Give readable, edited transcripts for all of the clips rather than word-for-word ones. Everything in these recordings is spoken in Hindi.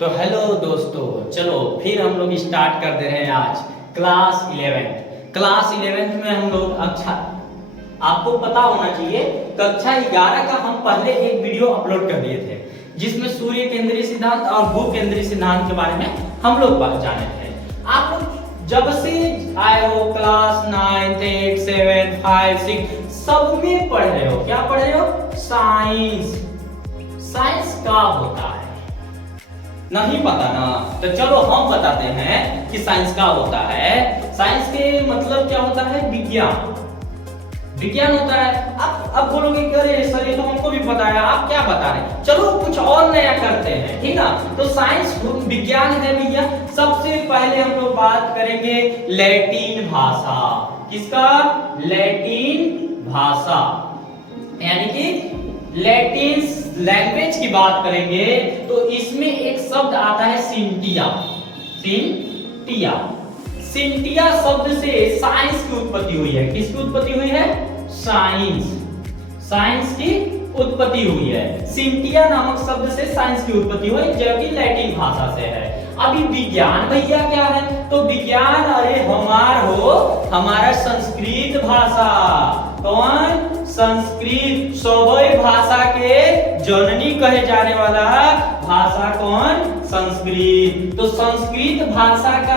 तो हेलो दोस्तों, चलो फिर हम लोग स्टार्ट कर दे रहे हैं आज क्लास 11th में हम लोग अच्छा आपको पता होना चाहिए कक्षा 11 का हम पहले एक वीडियो अपलोड कर दिए थे जिसमें सूर्य केंद्रीय सिद्धांत और भू केंद्रीय सिद्धांत के बारे में हम लोग बात जाने थे। आप लोग जब से आए हो क्लास 9, 8, 7, 5, 6 सब में पढ़ रहे हो। क्या पढ़ रहे हो? साइंस का होता है, नहीं पता ना? तो चलो हम बताते हैं कि साइंस का होता है। साइंस के मतलब क्या होता है? विज्ञान होता है। अब बोलोगे कि अरे सर ये तो हमको भी पता है, आप क्या बता रहे हैं? चलो कुछ और नया करते हैं, ठीक ना? तो साइंस विज्ञान है भैया। सबसे पहले हम लोग बात करेंगे लैटिन भाषा। किसका? लैटिन भाषा, यानी कि लैटिन लैंग्वेज की बात करेंगे तो इसमें एक शब्द आता है सिंटिया। सिंटिया शब्द से साइंस की उत्पत्ति हुई है। किसकी उत्पत्ति हुई है? साइंस की उत्पत्ति हुई है। सिंटिया नामक शब्द से साइंस की उत्पत्ति हुई जो कि लैटिन भाषा से है। अभी विज्ञान भैया क्या है? तो विज्ञान अरे हमारा संस्कृत भाषा। कौन? संस्कृत। सभी भाषा के जननी कहे जाने वाला भाषा कौन? संस्कृत। तो संस्कृत भाषा का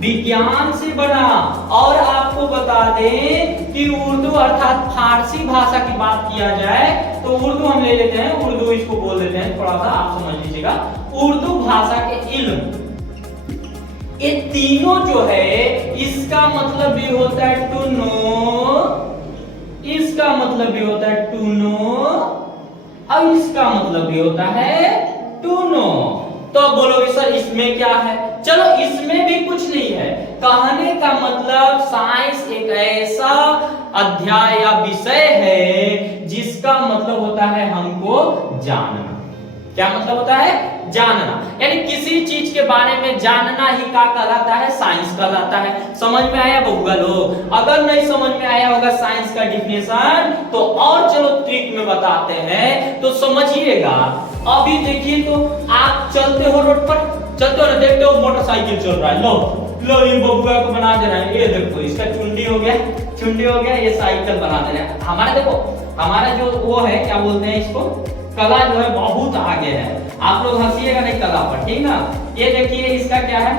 विज्ञान से बना। और आपको बता दें कि उर्दू अर्थात फारसी भाषा की बात किया जाए तो उर्दू हम ले लेते हैं, उर्दू इसको बोल देते हैं, थोड़ा सा आप समझ लीजिएगा। उर्दू भाषा के इल्म, ये तीनों जो है इसका मतलब भी होता है टू नो, इसका मतलब भी होता है टू नो और इसका मतलब भी होता है टू नो। तो अब बोलोगे सर इसमें क्या है? चलो इसमें भी कुछ नहीं है। कहने का मतलब साइंस एक ऐसा अध्याय या विषय है जिसका मतलब होता है हमको जानना। क्या मतलब होता है? जानना। यानी किसी चीज के बारे में जानना ही क्या कहलाता है? साइंस कहलाता है। समझ में आया बबुआ लोग? अगर नहीं समझ में आया होगा साइंस का डिफिनेशन तो और चलो ट्रिक में बताते हैं तो समझिएगा। अभी देखिए तो आप चलते हो रोड पर, चलते हो ना, देखते हो मोटरसाइकिल चल रहा है, लो ये बबुआ को बना दे रहा है। ये देखो इसका चुंडी हो गया, ये साइकिल बना दे रहा है। हमारा जो वो है, क्या बोलते हैं इसको, कला जो है बहुत आगे है। आप लोग हंसिएगा नहीं कला पर, ठीक ना? ये देखिए इसका क्या है?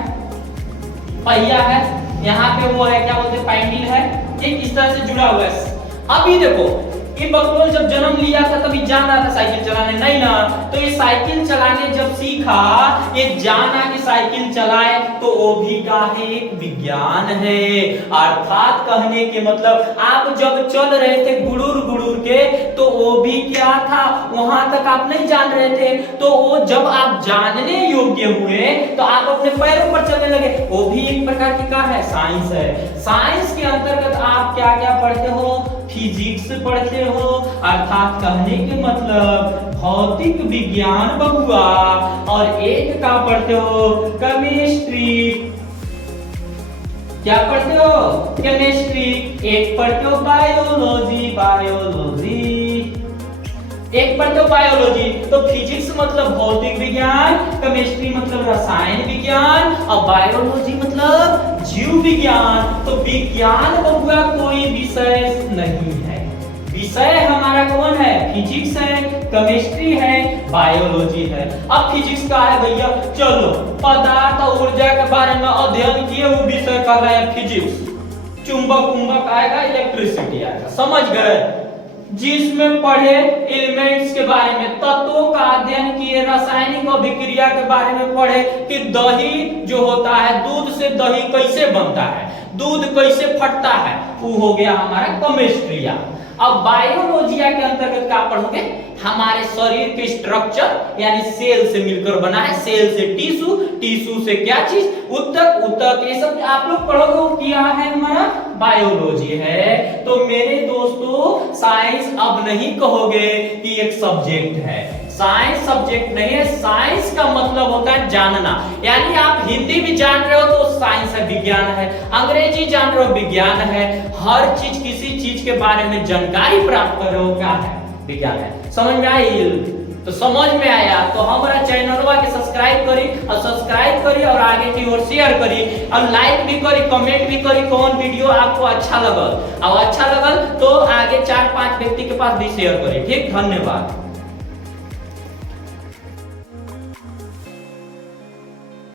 पहिया है, यहाँ पे वो है, क्या बोलते हैं, पैंडल है, ठीक इस तरह से जुड़ा हुआ है। अभी देखो ये बकलोल जब जन्म लिया था तभी जान रहा था साइकिल चलाने, नहीं ना? तो ये साइकिल चलाने जब सीखा, ये जाना कि साइकिल चलाए, तो वो भी का है? एक विज्ञान है। अर्थात कहने के मतलब आप जब चल रहे थे गुड़ुर के तो वो भी क्या था? वहां तक आप नहीं जान रहे थे, तो वो जब आप जानने योग्य हुए तो आप अपने पैरों पर चलने लगे। वो भी एक प्रकार की क्या है? साइंस है। साइंस के अंतर्गत आप क्या क्या पढ़ते हो? फिजिक्स पढ़ते हो, अर्थात कहने के मतलब भौतिक विज्ञान बबुआ। और एक का पढ़ते हो? केमिस्ट्री। क्या पढ़ते हो? केमिस्ट्री। एक पढ़ते हो बायोलॉजी, एक पढ़ते हो बायोलॉजी। तो फिजिक्स मतलब भौतिक विज्ञान, केमिस्ट्री मतलब रसायन विज्ञान और बायोलॉजी मतलब जीव विज्ञान। तो विज्ञान बबुआ कोई विषय नहीं है। विषय हमारा कौन है? फिजिक्स है, केमिस्ट्री है, बायोलॉजी है। अब फिजिक्स का है भैया, चलो पदार्थ और ऊर्जा के बारे में अध्ययन किए, वो विषय का है फिजिक्स। चुंबक आएगा, इलेक्ट्रिसिटी आएगा, समझ गए? जिसमें पढ़े एलिमेंट्स के बारे में, तत्वों का अध्ययन किए, रासायनिक अभिक्रिया के बारे में पढ़े कि दही जो होता है, दूध से दही कैसे बनता है, दूध कैसे फटता है, वो हो गया हमारा केमिस्ट्रिया। अब बायोलॉजिया के अंतर्गत क्या पढ़ोगे? हमारे शरीर के स्ट्रक्चर, यानी सेल से मिलकर बना है, सेल से टिश्यू से क्या चीज, ऊतक, ये सब आप लोग पढ़ोगे। क्या है हमारा? बायोलॉजी है। तो मेरे दोस्तों साइंस अब नहीं कहोगे कि एक सब्जेक्ट है। साइंस सब्जेक्ट नहीं है। साइंस का मतलब होता है जानना। यानी आप हिंदी भी जान रहे हो तो साइंस है, विज्ञान है। अंग्रेजी जान रहे हो, विज्ञान है। हर चीज, किसी चीज के बारे में जानकारी प्राप्त कर रहे हो, क्या है? विज्ञान है। समझ में आई? तो समझ में आया तो हमारा चैनलवा के सब्सक्राइब करी और आगे की ओर शेयर करी और लाइक भी करी, कमेंट भी करी कौन वीडियो आपको अच्छा लगल और अच्छा लगल तो आगे 4-5 व्यक्ति के पास भी शेयर करी। ठीक, धन्यवाद।